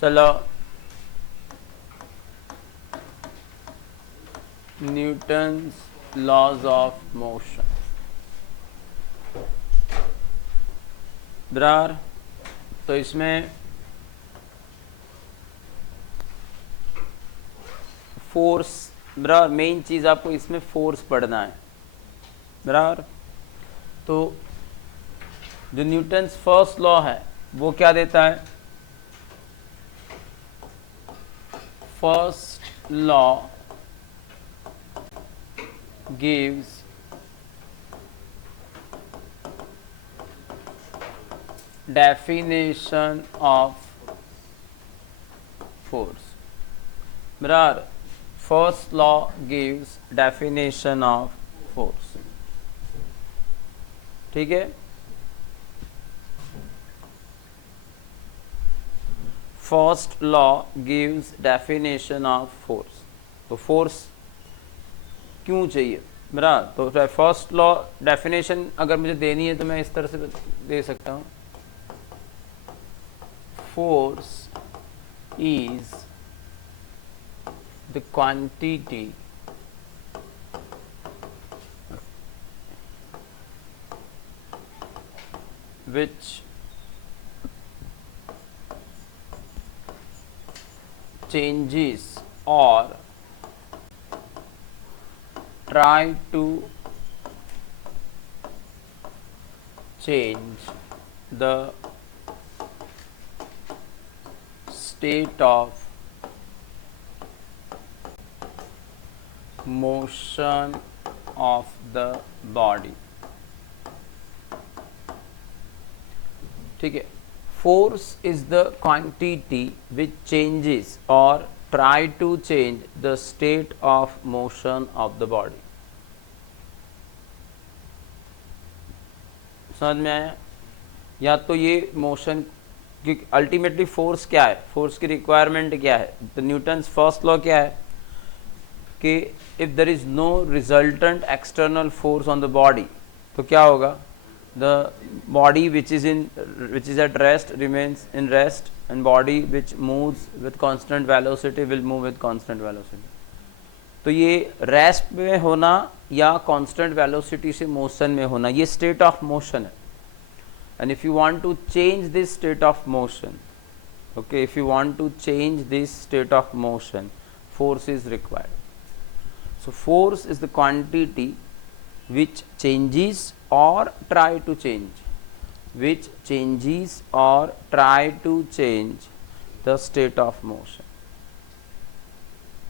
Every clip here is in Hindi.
चलो, न्यूटन्स लॉज ऑफ मोशन। बराबर, तो इसमें फोर्स, बराबर मेन चीज़ आपको इसमें फोर्स पढ़ना है। बराबर, तो जो न्यूटन्स फर्स्ट लॉ है वो क्या देता है? First law gives definition of force. बराबर, first law gives definition of force. ठीक है, first law gives definition of force. तो फोर्स क्यों चाहिए? बराबर, तो फर्स्ट लॉ डेफिनेशन अगर मुझे देनी है तो मैं इस तरह से दे सकता हूँ, force is the quantity which changes or try to change the state of motion of the body। ठीक है, force is the quantity which changes or try to change the state of motion of the body। समझ में आया? या तो ये मोशन की अल्टीमेटली फोर्स क्या है, फोर्स की रिक्वायरमेंट क्या है? तो न्यूटन्स फर्स्ट लॉ क्या है कि if there is no resultant external force on the body, तो क्या होगा? The body which is at rest remains in rest, and body which moves with constant velocity will move with constant velocity. तो ये रेस्ट में होना या कांस्टेंट वेलोसिटी से मोशन में होना, ये स्टेट ऑफ मोशन है। And if you want to change this state of motion, okay, if you want to change this state of motion, force is required. So force is the quantity which changes or try to change, which changes or try to change the state of motion।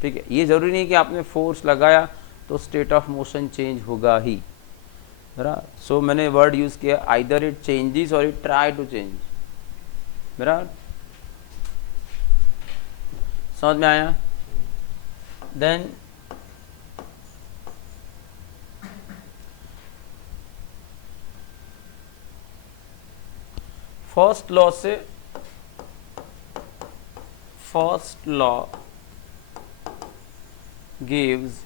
ठीक है, ये जरूरी नहीं कि आपने फोर्स लगाया तो स्टेट ऑफ मोशन चेंज होगा ही। बराबर, सो मैंने वर्ड यूज किया आइदर इट चेंजेस और इट ट्राई टू चेंज। बराबर, समझ में आया? देन फर्स्ट लॉ से, first law gives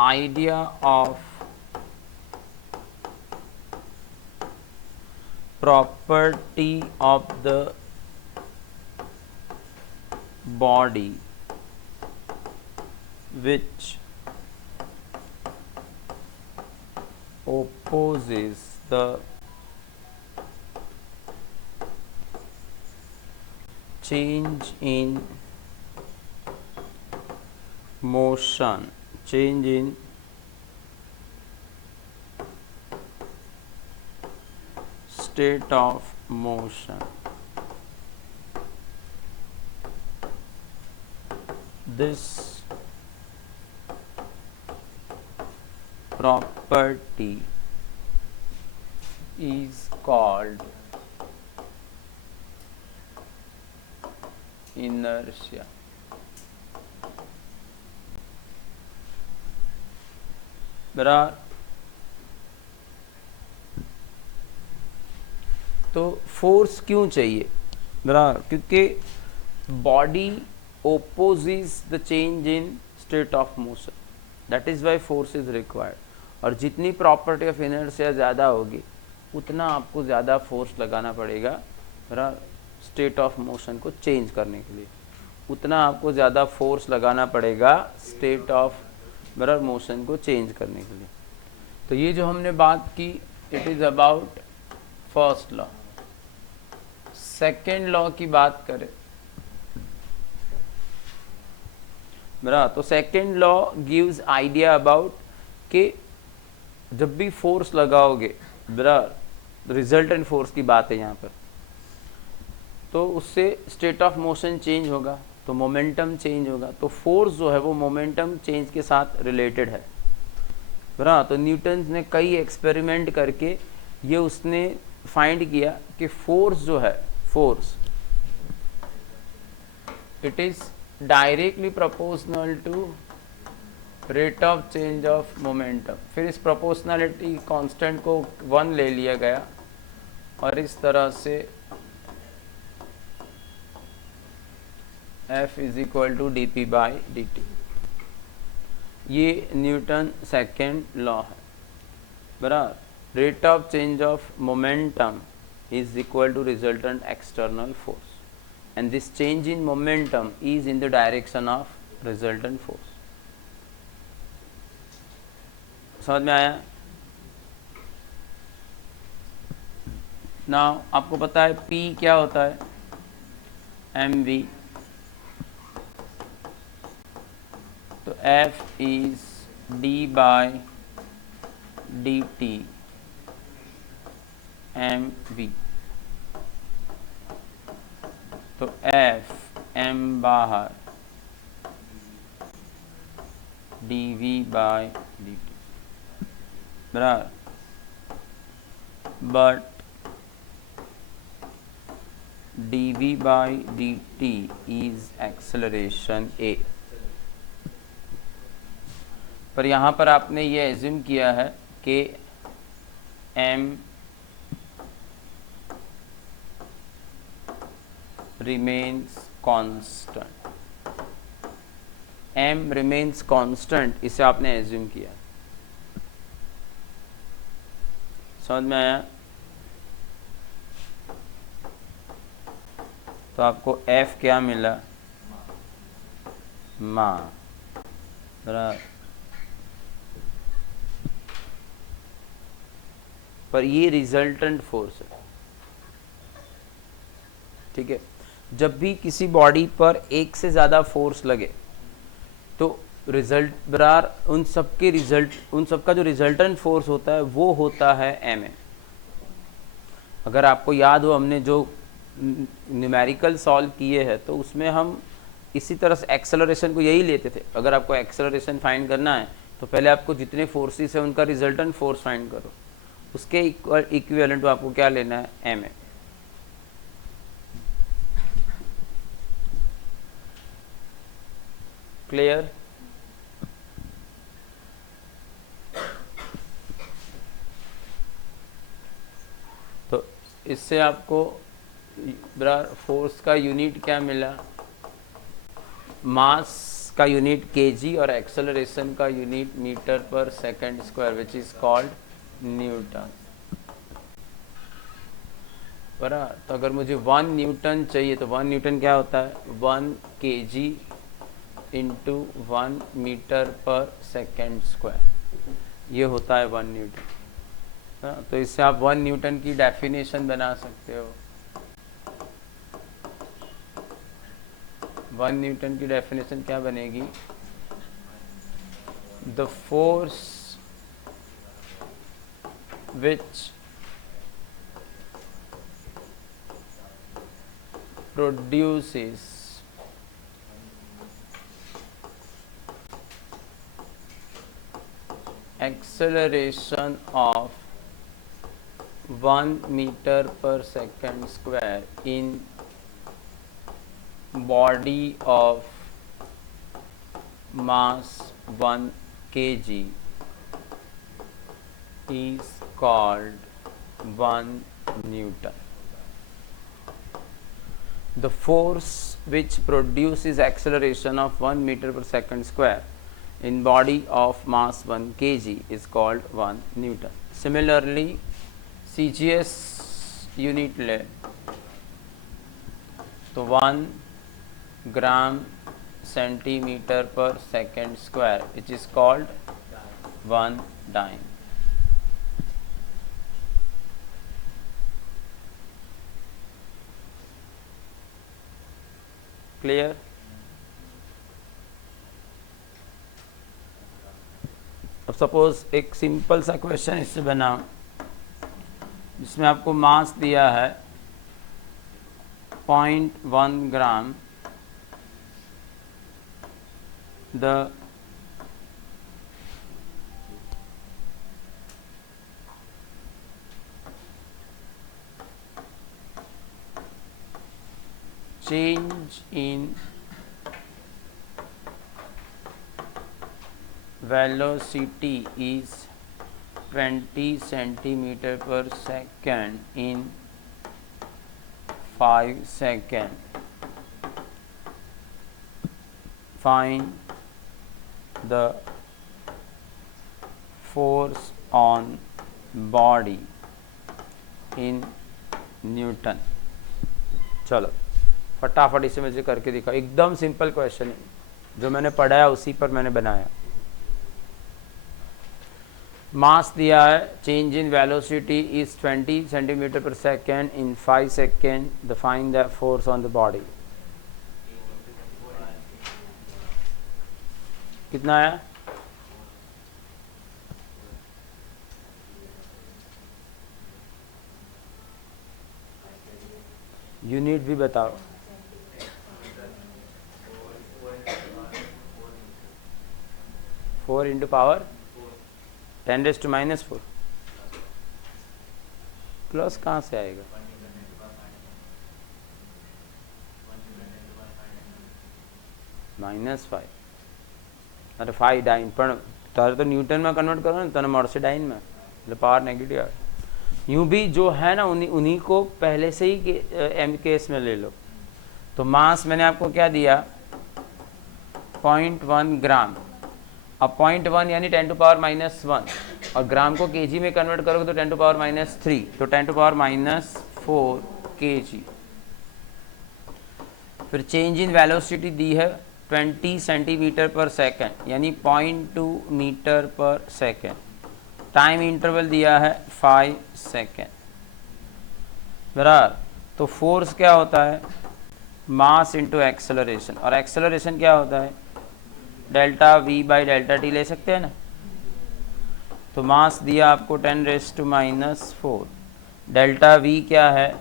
idea of property of the body which opposes the change in motion, change in state of motion। This property is called inertia। बराबर, तो फोर्स क्यों चाहिए? बराबर, क्योंकि body opposes the change in state of motion, that is why force is required. और जितनी प्रॉपर्टी ऑफ इनर्शिया ज़्यादा होगी उतना आपको ज़्यादा फोर्स लगाना पड़ेगा। बराबर, स्टेट ऑफ मोशन को चेंज करने के लिए, उतना आपको ज़्यादा फोर्स लगाना पड़ेगा स्टेट ऑफ मिरर मोशन को चेंज करने के लिए। तो ये जो हमने बात की, it is about first law. Second law की बात करें मेरा, तो second law gives idea about कि जब भी फोर्स लगाओगे मेरा, रिजल्टेंट फोर्स की बात है यहाँ पर, तो उससे स्टेट ऑफ मोशन चेंज होगा, तो मोमेंटम चेंज होगा। तो फोर्स जो है वो मोमेंटम चेंज के साथ रिलेटेड है बरा। तो न्यूटन ने कई एक्सपेरिमेंट करके ये उसने फाइंड किया कि फोर्स जो है, force it is directly proportional to rate of change of momentum. फिर इस प्रोपोर्शनलिटी कांस्टेंट को 1 ले लिया गया और इस तरह से F is equal to d by d t. ये न्यूटन सेकेंड लॉ है बराबर। Rate of change of momentum is equal to resultant external force and this change in momentum is in the direction of resultant force। समझ में आया? नाउ आपको पता है P क्या होता है, mv। तो F is d by dt mv। तो F m बाहर dv by dt बराबर। But dv by dt is acceleration a। पर यहाँ पर आपने ये एज्यूम किया है कि m remains constant, m remains constant, इसे आपने एज्यूम किया। समझ में आया? तो आपको F क्या मिला, मास बराबर। पर ये रिजल्टेंट फोर्स है, ठीक है। जब भी किसी बॉडी पर एक से ज़्यादा फोर्स लगे तो रिजल्ट बराबर उन सब के रिजल्ट, उन सब का जो रिजल्टेंट फोर्स होता है वो होता है एम ए। अगर आपको याद हो, हमने जो न्यूमेरिकल सॉल्व किए हैं तो उसमें हम इसी तरह से एक्सेलरेशन को यही लेते थे। अगर आपको एक्सेलरेशन फाइंड करना है तो पहले आपको जितने फोर्सेस है उनका रिजल्टेंट फोर्स फाइंड करो, उसके इक्विवेलेंट आपको क्या लेना है, एम ए। क्लियर? तो इससे आपको फोर्स का यूनिट क्या मिला, मास का यूनिट केजी और एक्सेलरेशन का यूनिट मीटर पर second square which is called Newton बराबर। तो अगर मुझे 1 न्यूटन चाहिए तो 1 न्यूटन क्या होता है, 1 केजी इंटू 1 मीटर पर सेकेंड स्क्वायर, ये होता है 1 न्यूटन। तो इससे आप 1 न्यूटन की डेफिनेशन बना सकते हो। 1 न्यूटन की डेफिनेशन क्या बनेगी, the force which produces acceleration of 1 meter per second square in body of mass 1 kg is called 1 Newton। The force which produces acceleration of 1 meter per second square in body of mass 1 kg is called 1 Newton। Similarly, CGS unit ले, तो 1 ग्राम सेंटीमीटर पर second square which is called 1 dyne. Clear? अब सपोज एक सिंपल सा क्वेश्चन इससे बना जिसमें आपको मास दिया है 0.1 gram, the change in velocity is 20 centimeter per second in 5 seconds. Find the force on body in Newton. चलो फटाफट इसे मुझे करके दिखाओ। एकदम सिंपल क्वेश्चन है, जो मैंने पढ़ाया उसी पर मैंने बनाया। मास दिया है, change in velocity is 20 centimetre पर second in 5 second, the find the force on the body. कितना आया? यूनिट भी बताओ। 4 इंटू पावर 10⁻⁻⁴ प्लस कहाँ से आएगा? -5। अरे 5 डाइन पण तारे तो न्यूटन में कन्वर्ट करो ना, तने मरसे डाइन में, એટલે पावर नेगेटिव आए। यूं भी जो है ना उन्हीं को पहले से ही एम केस में ले लो। तो मास मैंने आपको क्या दिया? 0.1 ग्राम। अब 0.1 यानी 10⁻⁻1 और ग्राम को केजी में कन्वर्ट करोगे तो 10⁻⁻3, तो 10⁻⁻4 केजी। फिर चेंज इन वेलोसिटी दी है 20 सेंटीमीटर पर सेकेंड यानी 0.2 मीटर पर सेकेंड। टाइम इंटरवल दिया है 5 सेकेंड। बराबर। तो फोर्स क्या होता है? मास इंटू एक्सेलरेशन, और एक्सेलरेशन क्या होता है? Delta we by delta T ले सकते हैं ना। तो मास दिया आपको 10⁻⁻⁴। डेल्टा वी क्या है?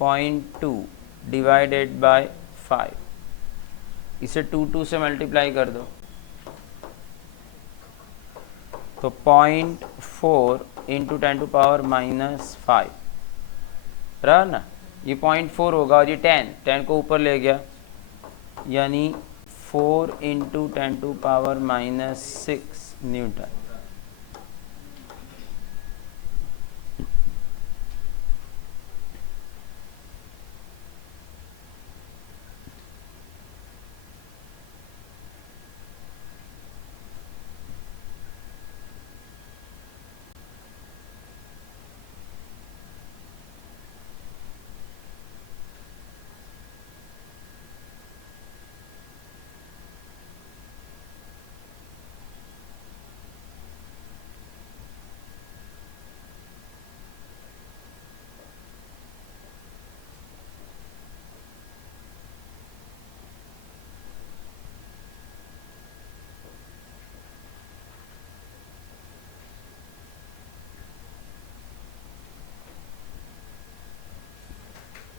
0.2 डिवाइडेड बाय 5। इसे 2 से मल्टीप्लाई कर दो तो 0.4 इंटू 10⁻⁻5 रहा ना। ये 0.4 होगा और ये 10 को ऊपर ले गया यानी 4 इंटू 10⁻⁻6 न्यूटन।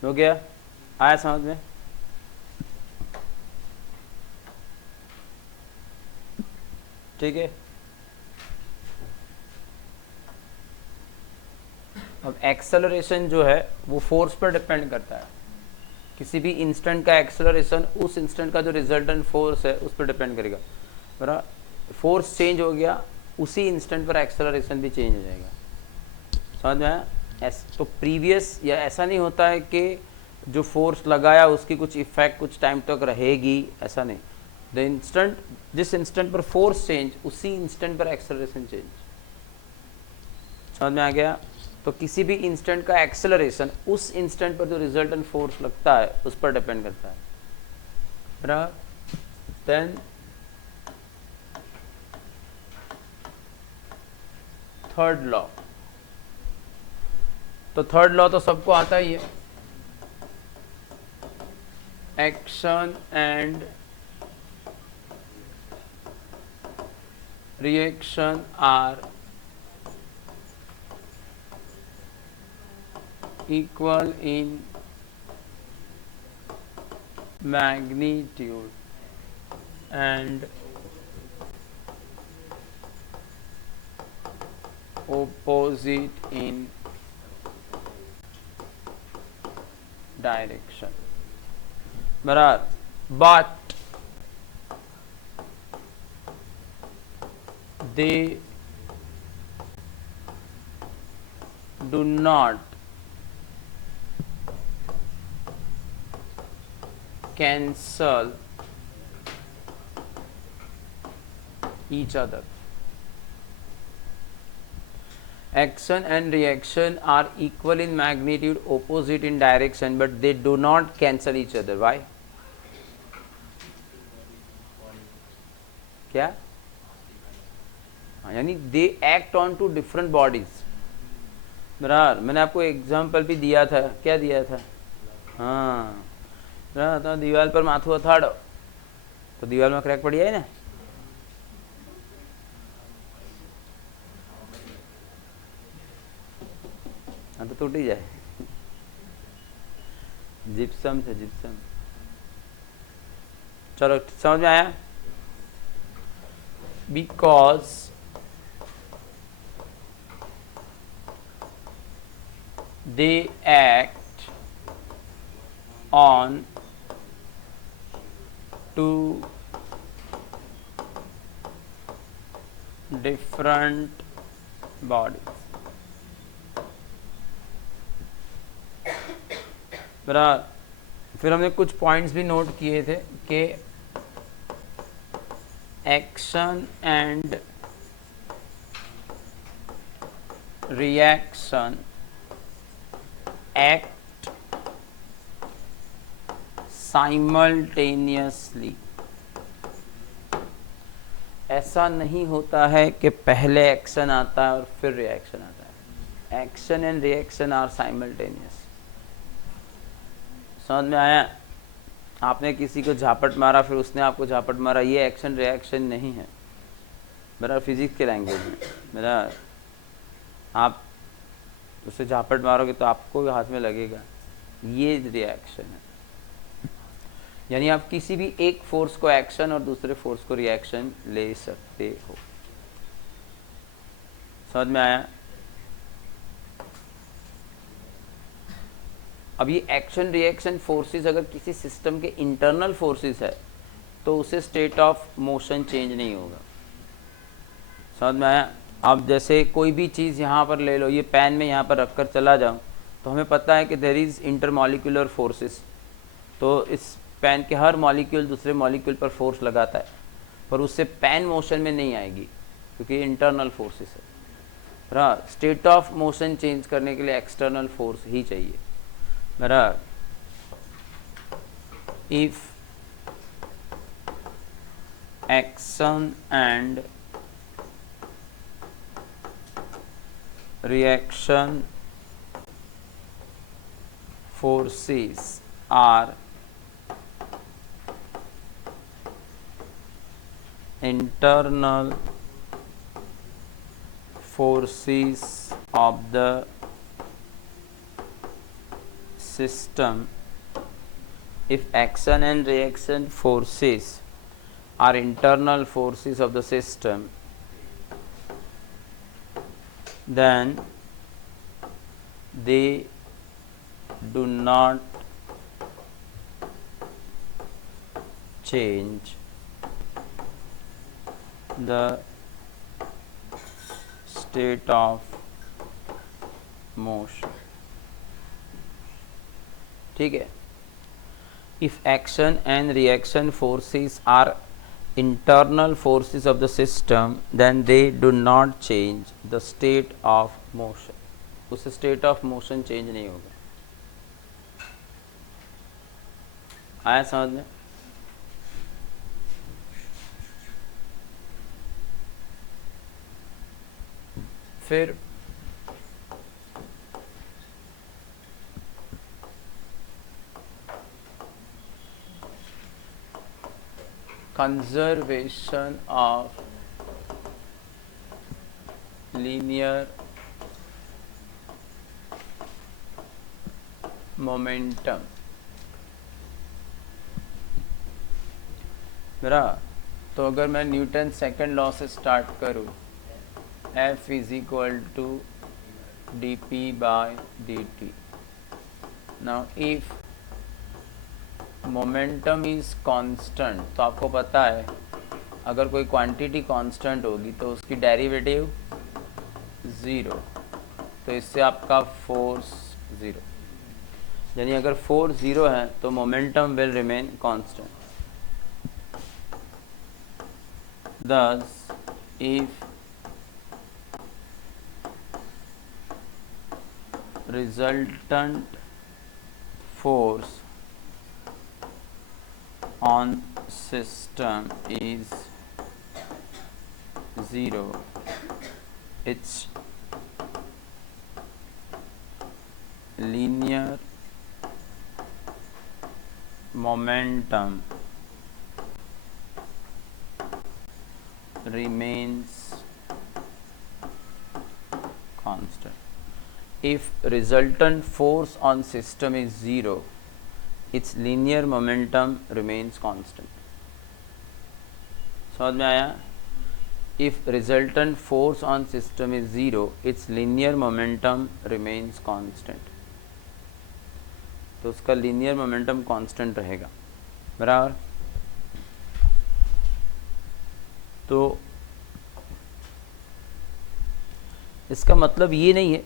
हो गया? आया समझ में? ठीक है। अब एक्सेलरेशन जो है वो फोर्स पर डिपेंड करता है। किसी भी इंस्टेंट का एक्सेलरेशन उस इंस्टेंट का जो रिजल्टेंट फोर्स है उस पर डिपेंड करेगा। बराबर। फोर्स चेंज हो गया, उसी इंस्टेंट पर एक्सेलरेशन भी चेंज हो जाएगा। समझ में आया? तो प्रीवियस या ऐसा नहीं होता है कि जो फोर्स लगाया उसकी कुछ इफेक्ट कुछ टाइम तक रहेगी, ऐसा नहीं। द इंस्टेंट, जिस इंस्टेंट पर फोर्स चेंज उसी इंस्टेंट पर एक्सेलरेशन चेंज। समझ में आ गया? तो किसी भी इंस्टेंट का एक्सेलरेशन उस इंस्टेंट पर जो रिजल्टेंट फोर्स लगता है उस पर डिपेंड करता है, बराबर। देन थर्ड लॉ, तो थर्ड लॉ तो सबको आता ही है, action and reaction are equal in magnitude and opposite in direction, बराबर। but they do not cancel each other. Action and reaction are equal in magnitude, opposite in direction, but they do not cancel each other. Why? क्या? यानी they act on two different bodies. बराबर, मैंने आपको एग्जाम्पल भी दिया था, क्या दिया था? हाँ, तो दीवार पर माथुं અથાડો तो दीवार में क्रैक पड़ी जाए ना, हाँ तो टूटी जाए। जिप्सम से जिप्सम, चलो समझ में आया। Because they act on two different bodies, बराबर। फिर हमने कुछ पॉइंट्स भी नोट किए थे कि action and reaction act simultaneously. ऐसा नहीं होता है कि पहले एक्शन आता है और फिर रिएक्शन आता है। Action and reaction are simultaneous. समझ में आया? आपने किसी को झापट मारा, फिर उसने आपको झापट मारा, ये एक्शन रिएक्शन नहीं है, बराबर। फिजिक्स के लैंग्वेज में, बराबर। आप उसे झापट मारोगे तो आपको भी हाथ में लगेगा, ये रिएक्शन है। यानी आप किसी भी एक फोर्स को एक्शन और दूसरे फोर्स को रिएक्शन ले सकते हो। समझ में आया? अब ये एक्शन रिएक्शन फोर्सेस अगर किसी सिस्टम के इंटरनल फोर्सेस है तो उसे स्टेट ऑफ मोशन चेंज नहीं होगा। समझ में आया? अब जैसे कोई भी चीज़ यहाँ पर ले लो, ये पेन में यहाँ पर रखकर चला जाऊँ तो हमें पता है कि देयर इज़ इंटरमॉलिक्यूलर फोर्सेस, तो इस पेन के हर मॉलिक्यूल दूसरे मॉलिक्यूल पर फोर्स लगाता है, पर उससे पेन मोशन में नहीं आएगी क्योंकि ये इंटरनल फोर्सेस है। बराबर। स्टेट ऑफ मोशन चेंज करने के लिए एक्सटर्नल फोर्स ही चाहिए, बराबर। If action and reaction forces are internal forces of the system. If action and reaction forces are internal forces of the system, then they do not change the state of motion. ठीक है? If action and reaction forces are internal forces of the system, then they do not change the state of motion. उस स्टेट ऑफ मोशन चेंज नहीं होगा। आया समझ में? फिर conservation of linear momentum। मेरा तो अगर मैं न्यूटन सेकंड लॉ से स्टार्ट करूँ, F is equal to d p by d t. Now if momentum is constant, तो आपको पता है अगर कोई क्वांटिटी कांस्टेंट होगी तो उसकी डेरिवेटिव ज़ीरो, तो इससे आपका फोर्स ज़ीरो, यानी अगर फोर्स ज़ीरो है तो momentum will remain constant. thus if resultant force on system is zero, its linear momentum remains constant. If resultant force on system is zero, its linear momentum remains constant. समझ में आया? If resultant force on system is zero, its linear momentum remains constant. तो उसका linear momentum constant रहेगा, बराबर। तो इसका मतलब ये नहीं है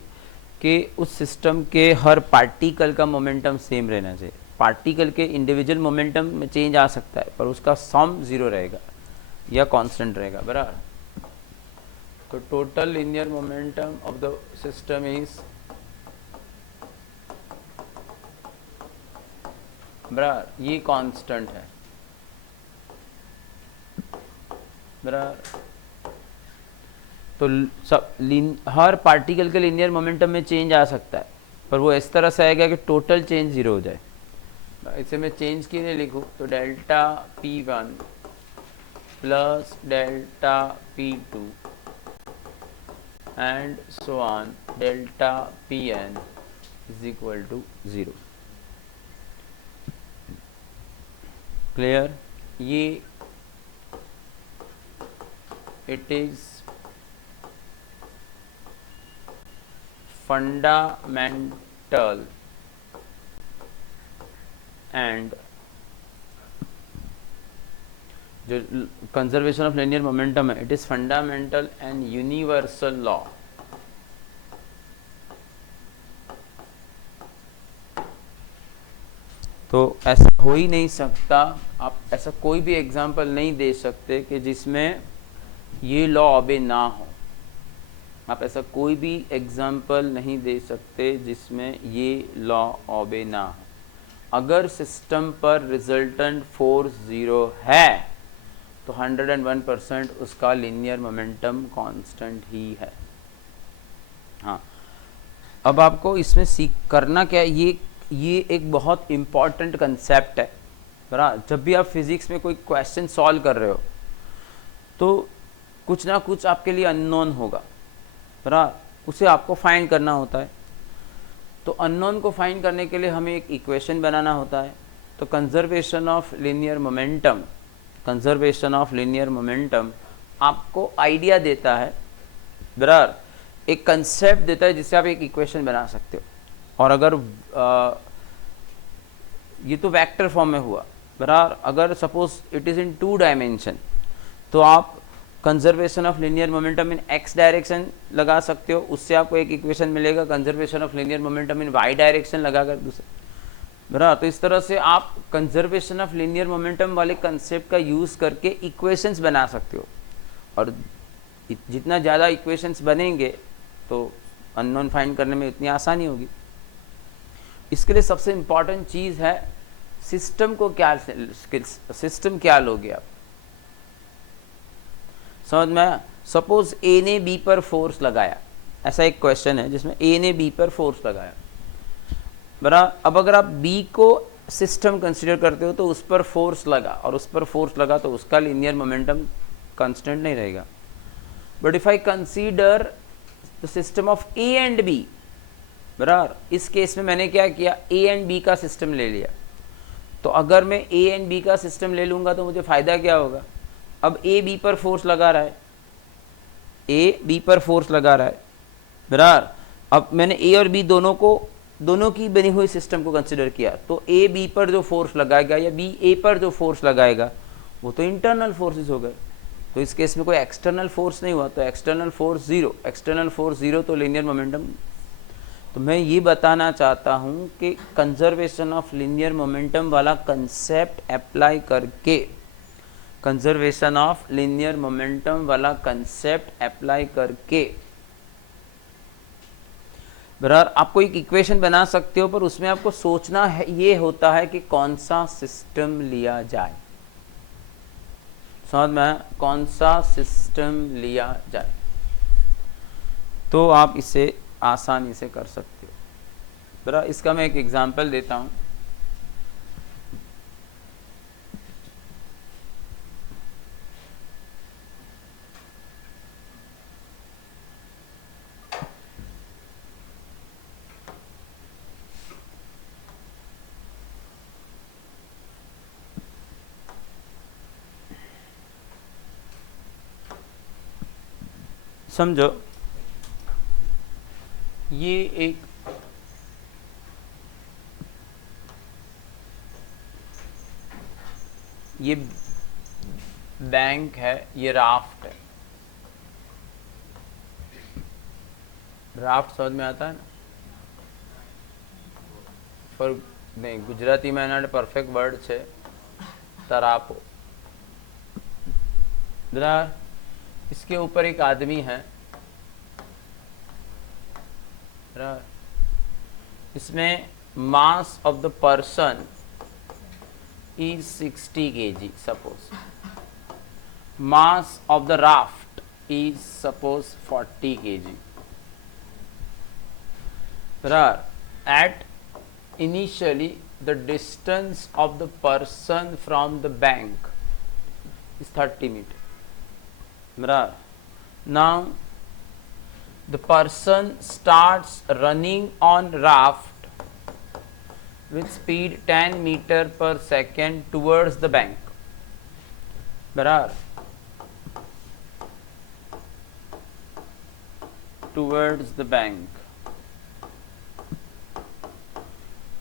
कि उस सिस्टम के हर पार्टिकल का मोमेंटम सेम रहना चाहिए। पार्टिकल के इंडिविजुअल मोमेंटम में चेंज आ सकता है, पर उसका सम ज़ीरो रहेगा या कांस्टेंट रहेगा, बराबर। तो total linear momentum of the system is बराबर, ये कांस्टेंट है, बराबर। तो सब हर पार्टिकल के लिनियर मोमेंटम में चेंज आ सकता है, पर वो इस तरह से आएगा कि टोटल चेंज ज़ीरो हो जाए। इसे मैं चेंज की नहीं लिखूँ तो delta P1 plus delta P2 and so on delta Pn is equal to zero. Clear? ये इट इज फंडामेंटल एंड जो कंजर्वेशन ऑफ लिनियर मोमेंटम है, it is fundamental and universal law. तो ऐसा हो ही नहीं सकता, आप ऐसा कोई भी एग्जाम्पल नहीं दे सकते कि जिसमें ये लॉ ऑबे ना हो। आप ऐसा कोई भी एग्जाम्पल नहीं दे सकते जिसमें ये लॉ ऑबे ना हो। अगर सिस्टम पर रिजल्टेंट फोर्स ज़ीरो है तो 101% उसका लिनियर मोमेंटम कांस्टेंट ही है। हाँ, अब आपको इसमें करना क्या है, ये एक बहुत इम्पॉर्टेंट कंसेप्ट है, बराबर। जब भी आप फिज़िक्स में कोई क्वेश्चन सॉल्व कर रहे हो तो कुछ ना कुछ आपके लिए अननोन होगा, बराबर, उसे आपको फाइंड करना होता है। तो अननोन को फाइंड करने के लिए हमें एक इक्वेशन बनाना होता है। तो कंजर्वेशन ऑफ लिनियर मोमेंटम आपको आइडिया देता है, बराबर, एक कंसेप्ट देता है जिससे आप एक इक्वेशन बना सकते हो। और अगर ये तो वेक्टर फॉर्म में हुआ, बराबर। अगर suppose it is in 2 dimension तो आप conservation of linear momentum in x direction लगा सकते हो, उससे आपको एक इक्वेशन मिलेगा। Conservation of linear momentum in y direction लगाकर दूसरे, बराबर। तो इस तरह से आप कंजर्वेशन ऑफ लिनियर मोमेंटम वाले कंसेप्ट का यूज़ करके इक्वेशंस बना सकते हो। और जितना ज़्यादा इक्वेशंस बनेंगे तो अननोन फाइंड करने में इतनी आसानी होगी। इसके लिए सबसे इंपॉर्टेंट चीज है सिस्टम को क्या, सिस्टम क्या लोगे आप, समझ में। सपोज ए ने बी पर फोर्स लगाया, ऐसा एक क्वेश्चन है जिसमें ए ने बी पर फोर्स लगाया, बराबर। अब अगर आप बी को सिस्टम कंसीडर करते हो तो उस पर फोर्स लगा, और उस पर फोर्स लगा तो उसका लीनियर मोमेंटम कांस्टेंट नहीं रहेगा। But if I consider the system of A and B, बराबर, इस केस में मैंने क्या किया, ए एंड बी का सिस्टम ले लिया। तो अगर मैं ए एंड बी का सिस्टम ले लूंगा तो मुझे फायदा क्या होगा, अब ए बी पर फोर्स लगा रहा है, ए बी पर फोर्स लगा रहा है, बराबर। अब मैंने ए और बी दोनों की बनी हुई सिस्टम को कंसिडर किया, तो ए बी पर जो फोर्स लगाएगा या बी ए पर जो फोर्स लगाएगा वो तो इंटरनल फोर्सेस हो गए। तो इस केस में कोई एक्सटर्नल फोर्स नहीं हुआ, तो external force zero, external force zero, तो लीनियर मोमेंटम। तो मैं ये बताना चाहता हूँ कि कंजर्वेशन ऑफ लीनियर मोमेंटम वाला कंसेप्ट अप्लाई करके, कंजर्वेशन ऑफ लीनियर मोमेंटम वाला कंसेप्ट अप्लाई करके, बराबर, आपको एक इक्वेशन बना सकते हो, पर उसमें आपको सोचना है, ये होता है कि कौन सा सिस्टम लिया जाए, समझ में, कौन सा सिस्टम लिया जाए, तो आप इसे आसानी से कर सकते हो, बराबर। इसका मैं एक एग्जांपल देता हूं। समझो, ये एक ये बैंक है, ये राफ्ट है, राफ्ट समझ में आता है ना, पर नहीं, गुजराती में एना परफेक्ट वर्ड છે तरापो, बराबर। इसके ऊपर एक आदमी है, बराबर। इसमें mass of the person is 60 kg, suppose mass of the raft is suppose 40 kg, barabar। At initially the distance of the person from the bank is 30 meter, barabar। Now the person starts running on raft with speed 10 meter per second towards the bank, बराबर, towards the bank।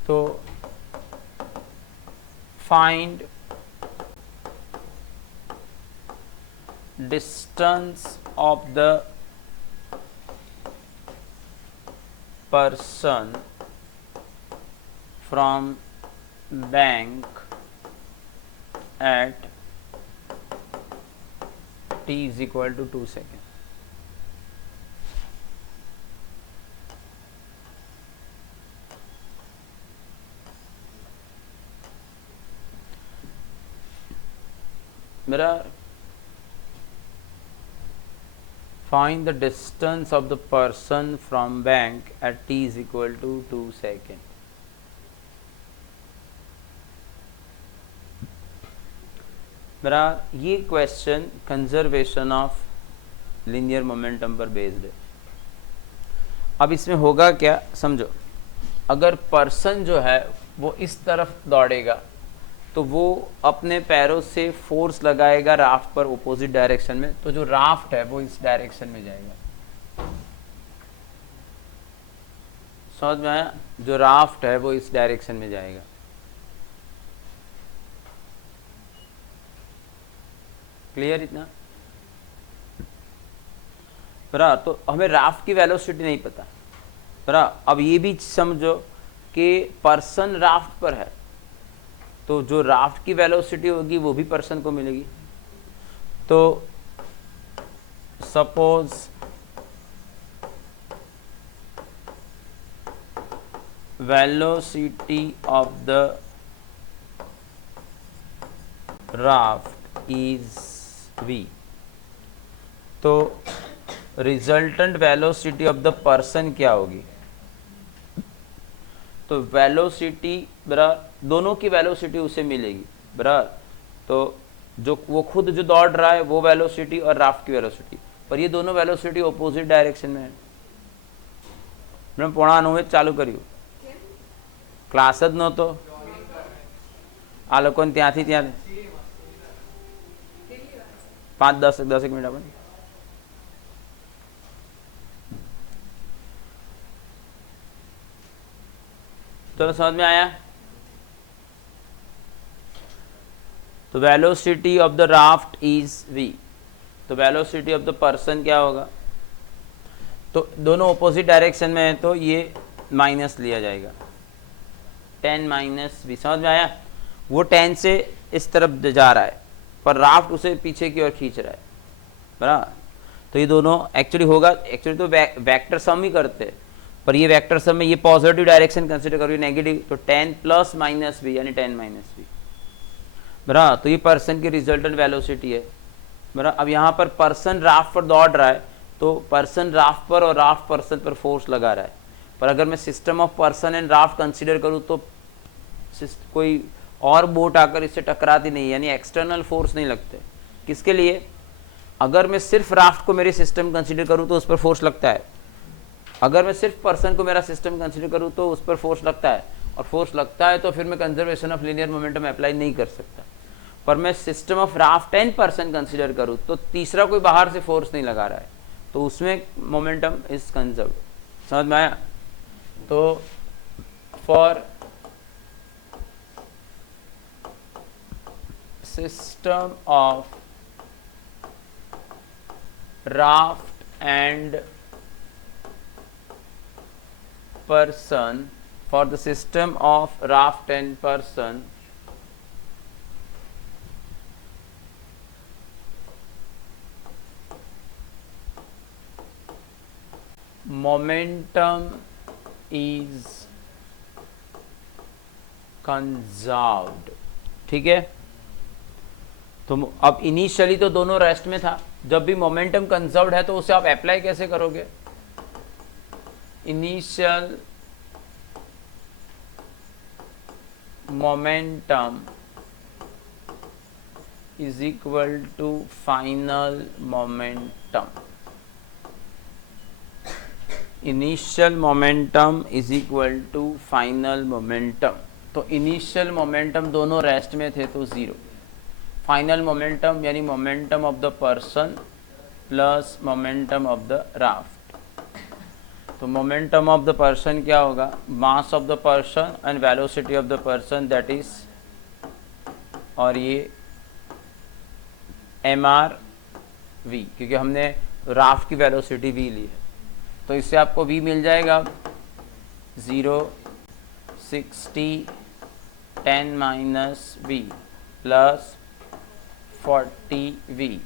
तो find distance of the person from bank at t is equal to 2 seconds। मेरा find the distance of the person from bank at t is equal to 2 seconds। मेरा ये question conservation of linear momentum पर बेस्ड है। अब इसमें होगा क्या, समझो, अगर पर्सन जो है वो इस तरफ दौड़ेगा तो वो अपने पैरों से फोर्स लगाएगा राफ्ट पर अपोजिट डायरेक्शन में, तो जो राफ्ट है वो इस डायरेक्शन में जाएगा, समझ में आया, जो राफ्ट है वो इस डायरेक्शन में जाएगा। क्लियर इतना, बराबर। तो हमें राफ्ट की वेलोसिटी नहीं पता, बराबर। अब ये भी समझो कि पर्सन राफ्ट पर है, तो जो राफ्ट की वेलोसिटी होगी वो भी पर्सन को मिलेगी। Suppose velocity of the raft is v, तो resultant velocity of the person क्या होगी? तो वेलोसिटी बराबर दोनों की वेलोसिटी उसे मिलेगी बराबर, तो जो वो खुद जो दौड़ रहा है वो वेलोसिटी और राफ्ट की वेलोसिटी, पर ये दोनों वेलोसिटी ऑपोजिट डायरेक्शन में है। मैं પોણા 9 ચાલુ કર્યું, ક્લાસ જ નહોતો આ લોકોને ત્યાંથી ત્યાં 5-10 મિનિટ આપણે चलो समझ में आया? तो velocity of the raft is v, तो वेलोसिटी ऑफ द पर्सन क्या होगा? तो दोनों ऑपोजिट डायरेक्शन में है तो ये माइनस लिया जाएगा 10 माइनस v, समझ में आया? वो 10 से इस तरफ जा रहा है पर राफ्ट उसे पीछे की ओर खींच रहा है बराबर, तो ये दोनों एक्चुअली होगा, एक्चुअली तो वेक्टर सम ही करते हैं पर ये वेक्टर सम में ये पॉजिटिव डायरेक्शन कंसीडर करो, नेगेटिव, तो 10 प्लस माइनस v यानी 10 माइनस v बराबर, तो ये पर्सन की रिजल्टेंट वेलोसिटी है बराबर। अब यहाँ पर पर्सन राफ्ट पर दौड़ रहा है तो पर्सन राफ्ट पर और राफ्ट पर्सन पर फोर्स लगा रहा है, पर अगर मैं system of person and raft consider करूँ तो कोई और बोट आकर इससे टकराती नहीं, यानी एक्सटर्नल फोर्स नहीं लगते। किसके लिए? अगर मैं सिर्फ राफ्ट को मेरे सिस्टम कंसीडर करूँ तो उस पर फोर्स लगता है, अगर मैं सिर्फ पर्सन को मेरा सिस्टम कंसीडर करूँ तो उस पर फोर्स लगता है, और फोर्स लगता है तो फिर मैं conservation of linear momentum apply नहीं कर सकता। पर मैं system of raft and person consider करूँ तो तीसरा कोई बाहर से फोर्स नहीं लगा रहा है, तो उसमें मोमेंटम इज कंजर्व। समझ में आया? तो for system of raft and person, for the system of raft and person, momentum is conserved। ठीक है, तो अब इनिशियली तो दोनों रेस्ट में था, जब भी मोमेंटम कंजर्व्ड है तो उसे आप अप्लाई कैसे करोगे? initial momentum is equal to final momentum, initial momentum is equal to final momentum। तो इनिशियल मोमेंटम दोनों रेस्ट में थे तो 0, फाइनल मोमेंटम यानी momentum of the person plus momentum of the raft. तो मोमेंटम ऑफ द पर्सन क्या होगा? Mass of the person and velocity of the person, that is, और ये mr_v, क्योंकि हमने राफ्ट की वेलोसिटी v ली है, तो इससे आपको v मिल जाएगा 0, 60, 10 माइनस v प्लस 40v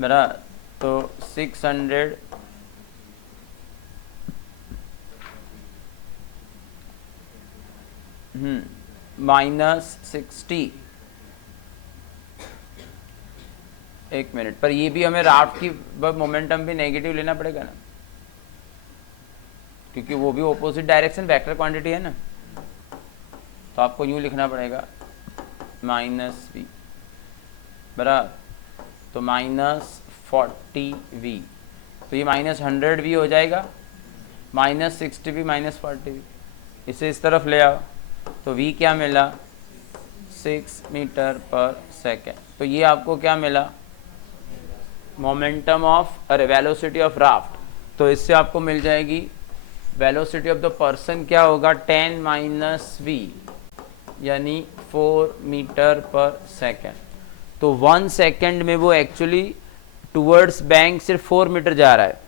बराबर, तो 600 -60। एक मिनट, पर ये भी हमें राफ्ट की मोमेंटम भी नेगेटिव लेना पड़ेगा ना, क्योंकि वो भी ऑपोजिट डायरेक्शन वेक्टर क्वांटिटी है ना, तो आपको यूँ लिखना पड़ेगा -v बराबर, तो -40v, तो ये -100v हो जाएगा, -60v -40v, इसे इस तरफ ले आओ तो v क्या मिला? 6 मीटर पर सेकेंड। तो ये आपको क्या मिला? मोमेंटम ऑफ, अरे वेलोसिटी ऑफ राफ्ट, तो इससे आपको मिल जाएगी वेलोसिटी ऑफ द पर्सन क्या होगा? 10 माइनस v यानी 4 मीटर पर सेकेंड। तो 1 सेकेंड में वो एक्चुअली टूवर्ड्स बैंक सिर्फ 4 मीटर जा रहा है,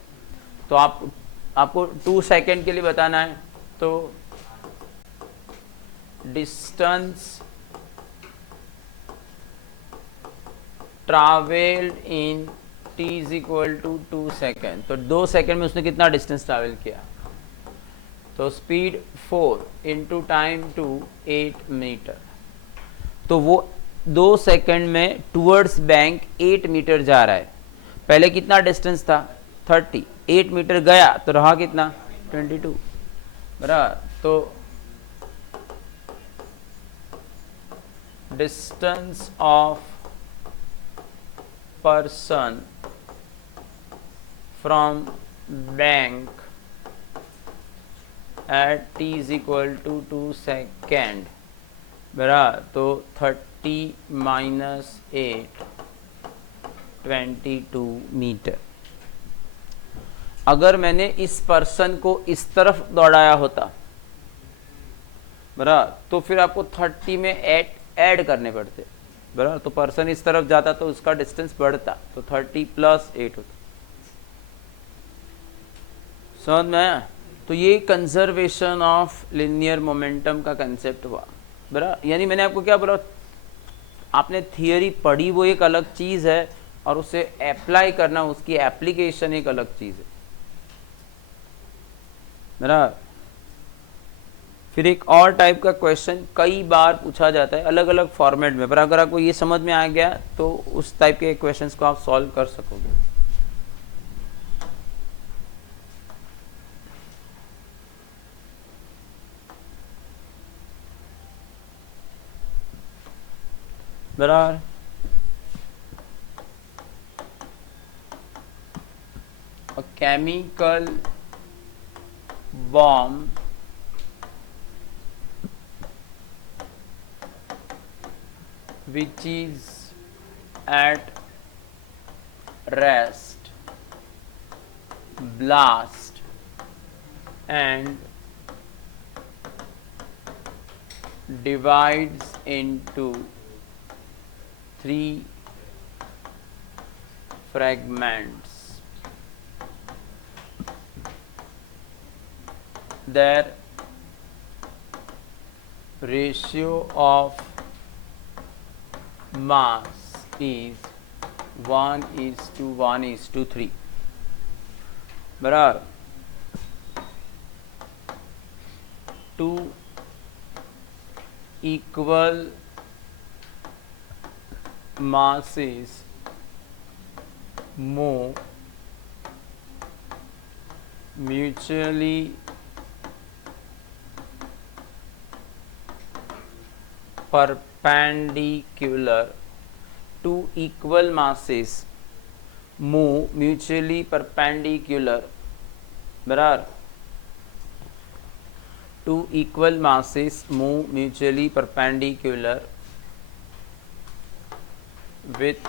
तो आपको 2 सेकेंड के लिए बताना है, तो distance travelled in t is equal to 2 second. तो 2 सेकेंड में उसने कितना डिस्टेंस ट्रैवल किया? तो स्पीड 4 इंटू टाइम 2 8 मीटर, तो वो 2 सेकंड में टूवर्ड्स बैंक 8 मीटर जा रहा है। पहले कितना डिस्टेंस था 30, 8 मीटर गया तो रहा कितना 22 बराबर। तो distance of person from bank at t is equal to 2 second बराबर, तो 30 माइनस 8 22 मीटर। अगर मैंने इस पर्सन को इस तरफ दौड़ाया होता बराबर, तो फिर आपको 30 में ऐड करने पड़ते बराबर, तो पर्सन इस तरफ जाता तो उसका डिस्टेंस बढ़ता, तो 30 प्लस 8 होता। समझ में आया? तो ये कंजर्वेशन ऑफ लिनियर मोमेंटम का कंसेप्ट हुआ बराबर। यानी मैंने आपको क्या बोला, आपने थियरी पढ़ी वो एक अलग चीज है और उसे अप्लाई करना, उसकी एप्लीकेशन एक अलग चीज है बराबर। फिर एक और टाइप का क्वेश्चन कई बार पूछा जाता है अलग अलग फॉर्मेट में, पर अगर आपको ये समझ में आ गया तो उस टाइप के क्वेश्चंस को आप सॉल्व कर सकोगे। बराबर। A chemical bomb which is at rest blast and divides into 3 fragments. Their ratio of mass is 1:1:3 बराबर। 2 equal masses move mutually perpendicular, 2 equal masses move mutually perpendicular बराबर। 2 equal masses move mutually perpendicular with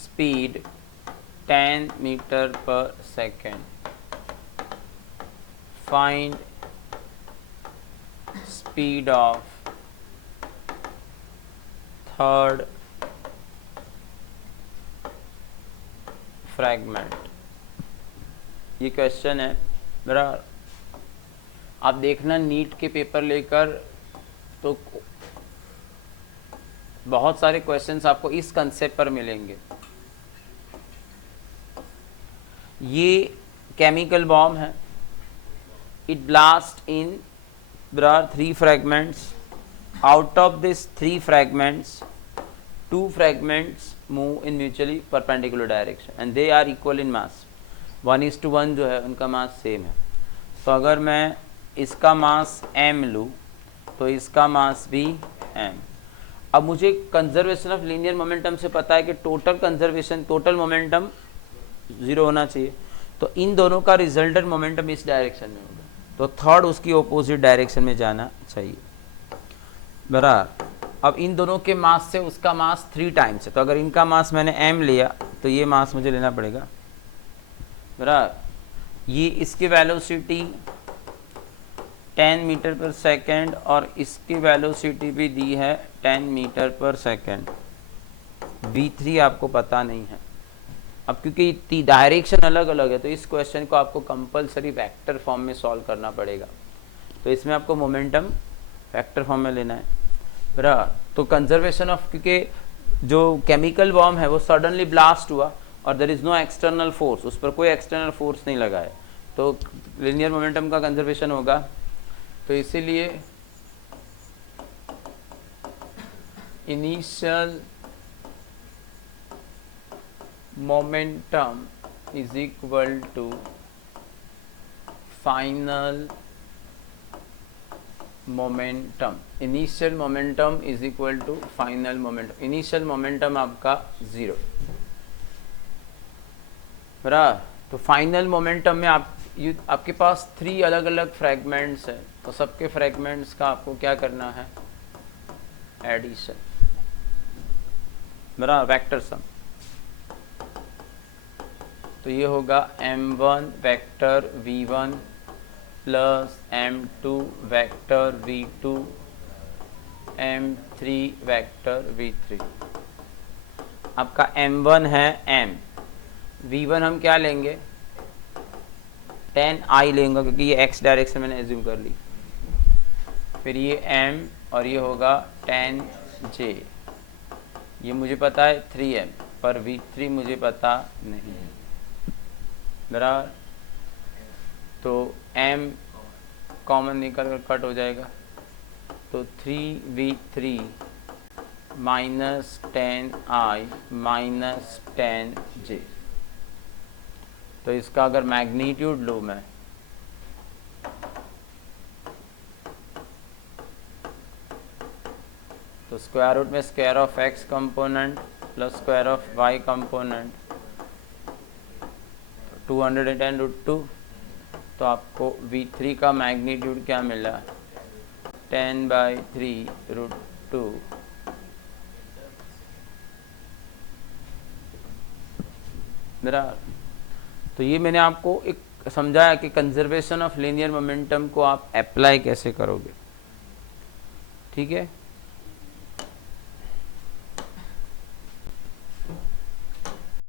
speed 10 meter per second. Find speed of third fragment। ये क्वेश्चन है बराबर। आप देखना नीट के पेपर लेकर तो बहुत सारे क्वेश्चंस आपको इस कंसेप्ट पर मिलेंगे। ये केमिकल बॉम्ब है, it blast in there are 3 fragments. Out of these 3 fragments, 2 fragments move in mutually perpendicular direction and they are equal in mass. 1:1 जो है उनका मास सेम है। तो अगर मैं इसका मास m लूँ तो इसका मास भी m। अब मुझे कंजर्वेशन ऑफ लीनियर मोमेंटम से पता है कि टोटल मोमेंटम 0 होना चाहिए, तो इन दोनों का रिजल्टेंट मोमेंटम इस डायरेक्शन में होगा, तो थर्ड उसकी ऑपोजिट डायरेक्शन में जाना चाहिए बराबर। अब इन दोनों के मास से उसका मास 3 टाइम्स है, तो अगर इनका मास मैंने m लिया तो ये मास मुझे लेना पड़ेगा बराबर। ये इसकी वेलोसिटी 10 मीटर पर सेकेंड और इसकी वेलोसिटी भी दी है 10 मीटर पर सेकेंड। v3 आपको पता नहीं है। अब क्योंकि डायरेक्शन अलग अलग है तो इस क्वेश्चन को आपको कंपलसरी वेक्टर फॉर्म में सॉल्व करना पड़ेगा, तो इसमें आपको मोमेंटम वेक्टर फॉर्म में लेना है बराबर। तो कंजर्वेशन ऑफ, क्योंकि जो केमिकल बॉम्ब है वो सडनली ब्लास्ट हुआ और there is no external force, उस पर कोई एक्सटर्नल फोर्स नहीं लगा है, तो लीनियर मोमेंटम का कंजर्वेशन होगा। तो इसीलिए initial momentum is equal to final momentum. Initial momentum is equal to final momentum. Initial momentum आपका 0 बराबर। तो फाइनल मोमेंटम में आपके पास 3 अलग अलग फ्रैगमेंट्स है, तो सबके फ्रैगमेंट्स का आपको क्या करना है, एडिशन बराबर, वेक्टर सम। तो ये होगा m1 vector v1 plus m2 vector v2 m3 vector v3। आपका m1 है m, v1 हम क्या लेंगे, tan I लेंगे क्योंकि ये x डायरेक्शन मैंने एज्यूम कर ली। फिर ये m और ये होगा tan j। ये मुझे पता है 3m, पर v3 मुझे पता नहीं है बराबर। तो m कॉमन निकल कर कट हो जाएगा, तो 3v3 minus tan I minus tan j। तो इसका अगर मैग्नीट्यूड लूँ मैं, तो स्क्वायर रूट में square of x component plus square of y component 210√2। तो आपको v3 का मैग्नीट्यूड क्या मिला, 10/3√2 बराबर। तो ये मैंने आपको एक समझाया कि कंजर्वेशन ऑफ लीनियर मोमेंटम को आप अप्लाई कैसे करोगे, ठीक है।